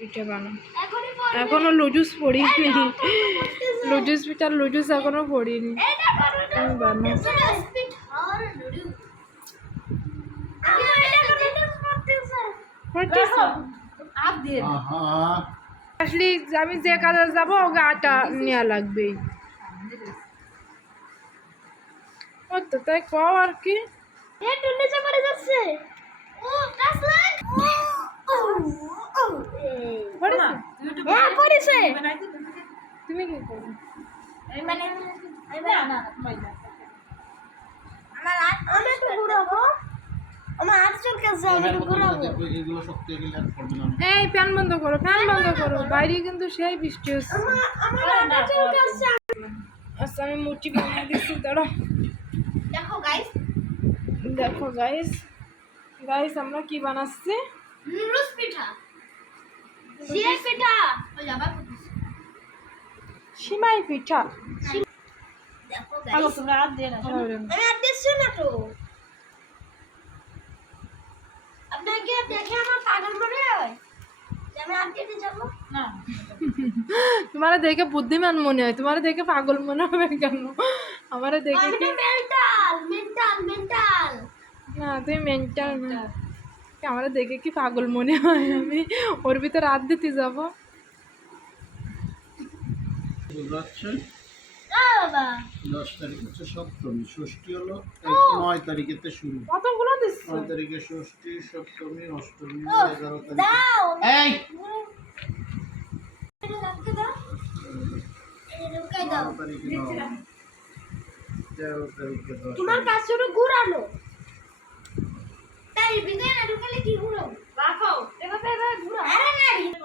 পিঠা বানাও। এখনো লুজুস পড়িনি, লুজুস পিঠার লুজুস এখনো পড়িনি। আমি বানাও। আসলে আমি যে কাজে যাবো ওকে আটা নেওয়া লাগবে। ও তো তাই কও আর কি। তুমি কি করবে? এই ফ্যান বন্ধ করো, ফ্যান বন্ধ করো, বাইরে কিন্তু সেই বৃষ্টি হচ্ছে। আচ্ছা আমি মুচি বানিয়ে দিচ্ছি, দাঁড়াও। দেখো গাইস, গাইস আমরা কি বানাচ্ছি? নুডলস পিঠা, সিমাই পিঠা, সিমাই পিঠা। দেখো গাইস, তোমরা হাত দিয়ে না, আমি হাত দিচ্ছি না তো। আপনাকে দেখে আমার পাগল মনে হয় যে আমি হাত দিতে যাব না। তোমার দেখে বুদ্ধিমান মনে হয়, তোমার দেখে পাগল মনে হবে কেন? আমার দেখে কি মেন্টাল মেন্টাল মেন্টাল না, তুমি মেন্টাল না। আমার দেখে কি পাগল মনে হয় আমি ওর ভিতরে হাত দিতে যাব? বাবা 10 তারিখ হচ্ছে সপ্তমী, ষষ্ঠী হলো 9 তারিখেতে শুরু। কতগুলো দিচ্ছ? 9 তারিখে ষষ্ঠী, সপ্তমী, অষ্টমী, 11 তারিখ। দাও এই এটা রাখতে দাও, এটা ঢুকাই দাও। 12 তারিখে 9, 13 তারিখে 10। তোমার কাছে শুধু ঘুরানো, তাই বিদায় না ঢুকালে কি ঘুরাও? রাখো এভাবে এভাবে ঘুরাও। আরে না